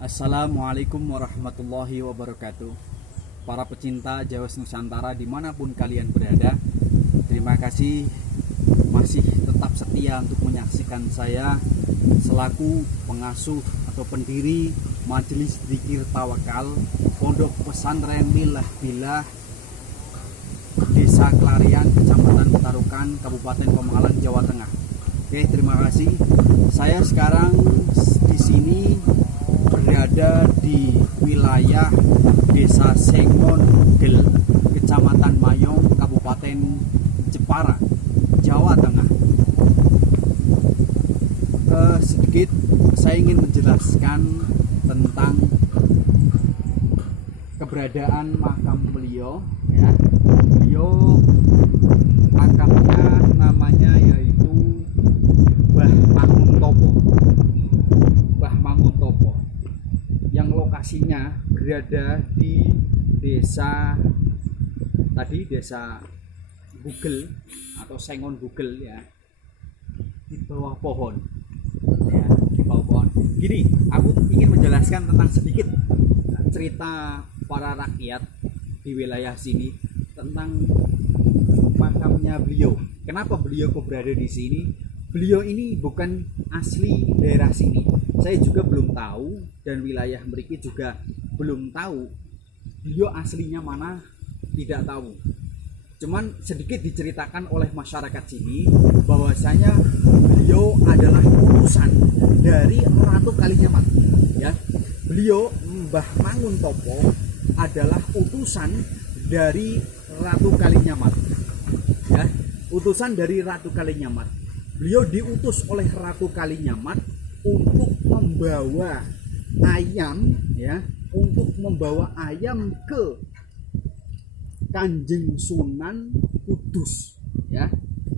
Assalamualaikum warahmatullahi wabarakatuh. Para pecinta Jawa Nusantara dimanapun kalian berada, terima kasih masih tetap setia untuk menyaksikan saya selaku pengasuh atau pendiri Majelis Dzikir Tawakal Pondok Pesantren Lillah Billah Desa Klarian, Kecamatan Petarukan, Kabupaten Pemalang, Jawa Tengah. Oke, terima kasih. Saya sekarang di sini berada di wilayah Desa Sengon Bugel, Kecamatan Mayong, Kabupaten Jepara, Jawa Tengah. Sedikit saya ingin menjelaskan tentang keberadaan makam beliau, ya. Beliau makamnya namanya yaitu Mbah Manguntopo. Mbah Manguntopo yang lokasinya berada di desa Bugel atau Sengon Bugel, ya, di bawah pohon, ya, di bawah pohon. Gini, aku ingin menjelaskan tentang sedikit cerita para rakyat di wilayah sini tentang makamnya beliau. Kenapa beliau kok berada di sini? Beliau ini bukan asli daerah sini. Saya juga belum tahu, dan wilayah mereka juga belum tahu. Beliau aslinya mana, tidak tahu. Cuman sedikit diceritakan oleh masyarakat sini bahwasanya beliau adalah utusan dari Ratu Kalinyamat, ya. Beliau Mbah Manguntopo adalah utusan dari Ratu Kalinyamat, ya. Utusan dari Ratu Kalinyamat. Beliau diutus oleh Ratu Kalinyamat untuk membawa ayam, ya, untuk membawa ayam ke Kanjeng Sunan Kudus, ya,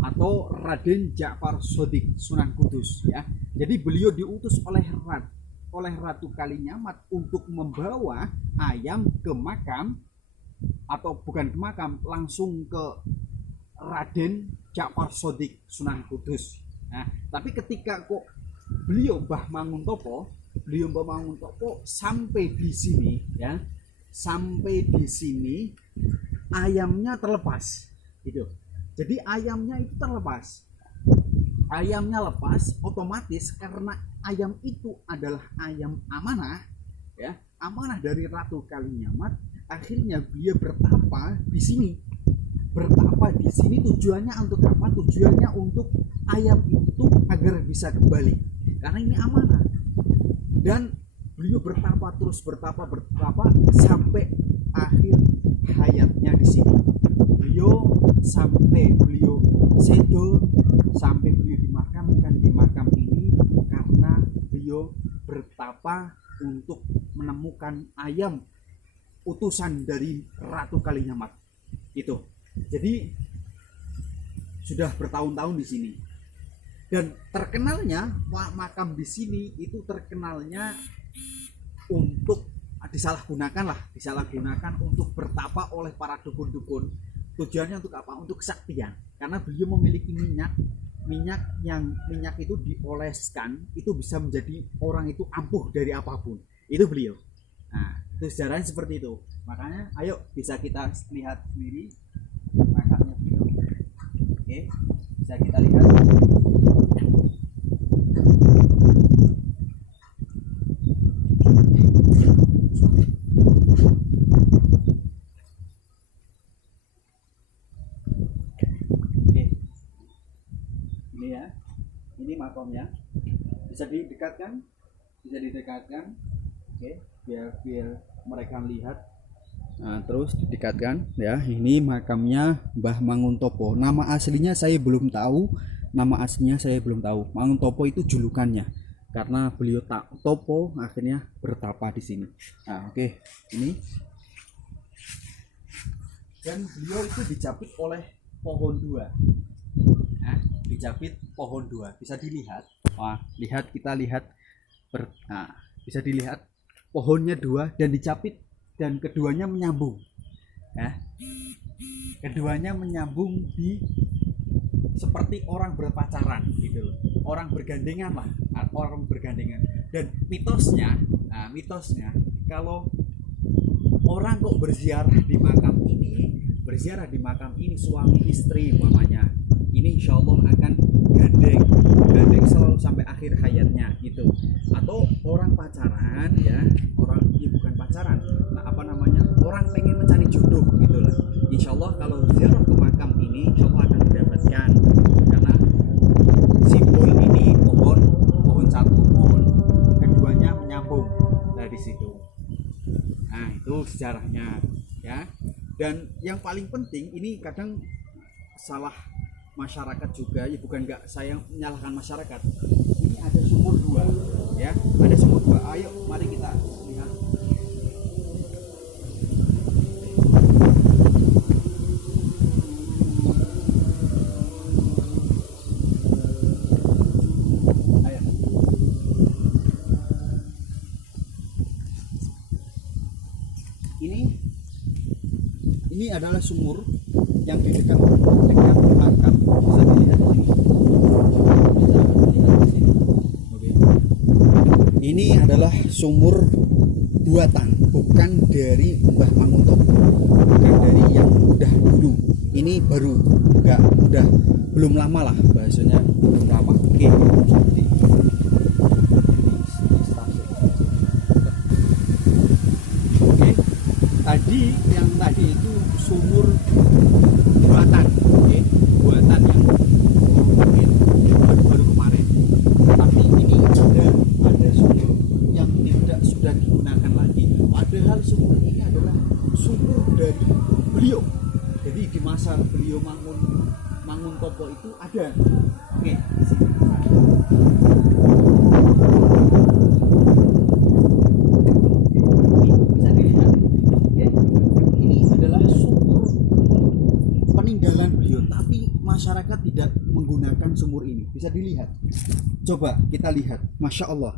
atau Raden Ja'far Shodiq Sunan Kudus, ya. Jadi beliau diutus oleh Ratu Kalinyamat untuk membawa ayam ke makam, atau bukan ke makam, langsung ke Raden Ja'far Shodiq Sunan Kudus. Nah, tapi ketika kok Mbah Manguntopo sampai di sini, ya, sampai di sini ayamnya terlepas, gitu. Jadi ayamnya itu terlepas. Ayamnya lepas otomatis karena ayam itu adalah ayam amanah, ya, amanah dari Ratu Kalinyamat. Akhirnya dia bertapa di sini. Bertapa di sini tujuannya untuk apa? Tujuannya untuk ayam itu agar bisa kembali, karena ini amanah. Dan beliau bertapa terus, bertapa sampai akhir hayatnya di sini. Sampai beliau sedo, sampai beliau dimakamkan di makam ini, karena beliau bertapa untuk menemukan ayam utusan dari Ratu Kalinyamat itu. Jadi sudah bertahun-tahun di sini, dan terkenalnya makam di sini itu terkenalnya untuk disalahgunakan untuk bertapa oleh para dukun-dukun. Tujuannya untuk apa? Untuk kesaktian. Karena beliau memiliki minyak itu dioleskan, itu bisa menjadi orang itu ampuh dari apapun. Itu beliau. Nah, itu sejarahnya seperti itu. Makanya ayo bisa kita lihat sendiri makamnya beliau. Oke, bisa kita lihat. Ini makamnya, bisa didekatkan, oke, biar mereka lihat. Nah, terus didekatkan, ya. Ini makamnya Mbah Manguntopo. Nama aslinya saya belum tahu. Manguntopo itu julukannya, karena beliau topo akhirnya bertapa di sini. Nah, oke, ini. Dan beliau itu dijapit oleh pohon dua. Nah, dijapit pohon dua, bisa dilihat. Wah, kita lihat. Bisa dilihat pohonnya dua dan dijapit, dan keduanya menyambung, ya. Keduanya menyambung di seperti orang berpacaran gitu, orang bergandengan. Dan mitosnya Nah, mitosnya kalau orang kok berziarah di makam ini suami istri umpamanya, ini insya Allah akan gandeng selalu sampai akhir hayatnya gitu. Atau orang pacaran ya, bukan pacaran, nah apa namanya, orang pengen mencari jodoh gitu lah, insya Allah kalau ziarah ke makam ini insya Allah akan mendapatkan, karena simbol ini pohon satu, pohon keduanya menyambung dari situ. Nah itu sejarahnya ya. Dan yang paling penting ini kadang salah masyarakat juga ya, bukan nggak saya menyalahkan masyarakat, ini ada sumur dua ya, ada sumur dua. Ayo mari kita lihat. Ini adalah sumur yang di dekat makam, bisa dilihat di sini. Oke. Ini adalah sumur buatan, bukan dari Mbah Manguntopo, bukan dari yang udah dulu. Ini baru, belum lama lah, bahasanya belum lama. Oke. Yang tadi itu sumur buatan, buatan yang mungkin baru kemarin. Tapi ini ada sumur yang sudah digunakan lagi. Padahal sumur ini adalah sumur dari beliau. Jadi di masa beliau Manguntopo itu ada. Oke. Masyarakat tidak menggunakan sumur ini, bisa dilihat. Coba kita lihat, masya Allah,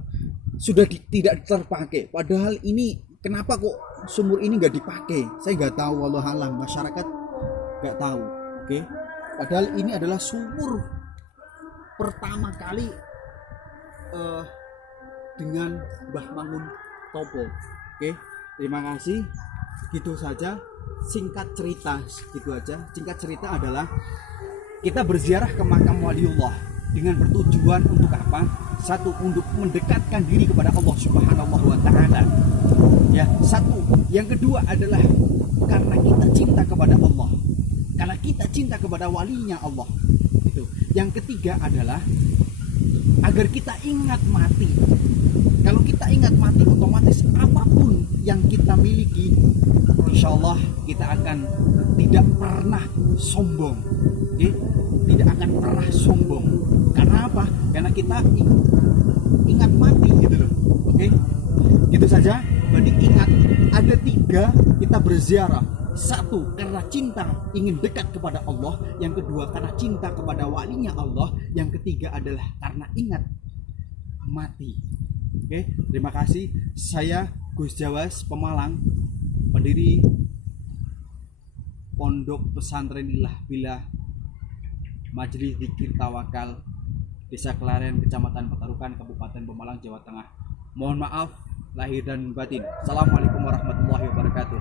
sudah tidak terpakai. Padahal ini kenapa kok sumur ini nggak dipakai? Saya nggak tahu, wallahualam, masyarakat nggak tahu. Oke, padahal ini adalah sumur pertama kali dengan Mbah Manguntopo. Oke, terima kasih. Gitu saja, singkat cerita gitu aja. Singkat cerita adalah kita berziarah ke makam waliullah dengan bertujuan untuk apa? Satu, untuk mendekatkan diri kepada Allah Subhanahu wa taala. Ya, satu. Yang kedua adalah karena kita cinta kepada Allah. Karena kita cinta kepada walinya Allah. Itu. Yang ketiga adalah agar kita ingat mati. Kalau kita ingat mati, otomatis apapun yang kita miliki, insya Allah kita akan tidak pernah sombong. Tidak akan pernah sombong. Karena apa? Karena kita ingat mati gitu loh. Oke? Gitu saja. Berarti ingat, ada 3 kita berziarah. 1, karena cinta ingin dekat kepada Allah. Yang kedua, karena cinta kepada walinya Allah. Yang ketiga adalah karena ingat mati. Oke, terima kasih. Saya Gus Jawas Pemalang, pendiri Pondok Pesantren Ilah Billah Majelis Dzikir Tawakal, Desa Kelaren, Kecamatan Petarukan, Kabupaten Pemalang, Jawa Tengah. Mohon maaf lahir dan batin. Assalamualaikum warahmatullahi wabarakatuh.